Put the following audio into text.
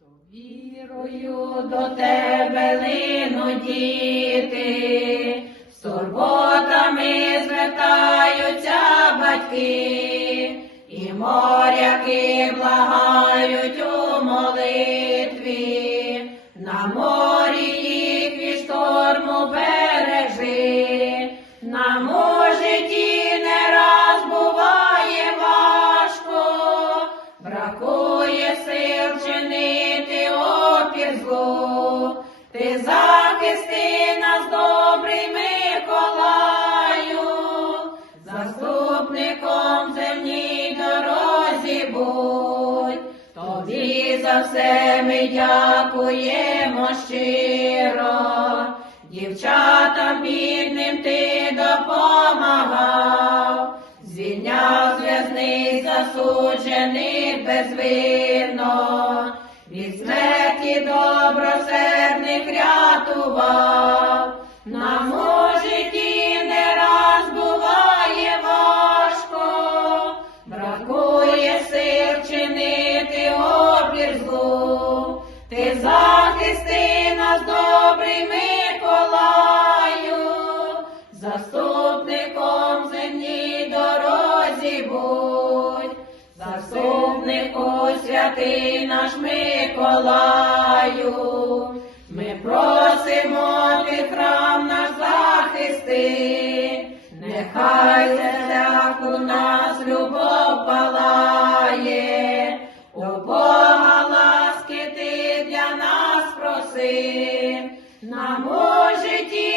З довірою до тебе лину діти, з турботами звертаються батьки, і моряки благають у молитві, на Ти захисти нас, добрий Миколаю, заступником земній дорозі будь. Тобі за все ми дякуємо щиро, дівчатам бідним ти допомагав, звільняв з в'язниць засуджених безвинно, рятував, нам у не раз буває важко, бракує сил чинити опір злу, ти захисти нас, добрий Миколаю, заступником земній дорозі будь, заступнику святий наш Миколаю, захисти, нехай серцях у нас любов палає, у Бога ласки ти для нас проси, нам у житті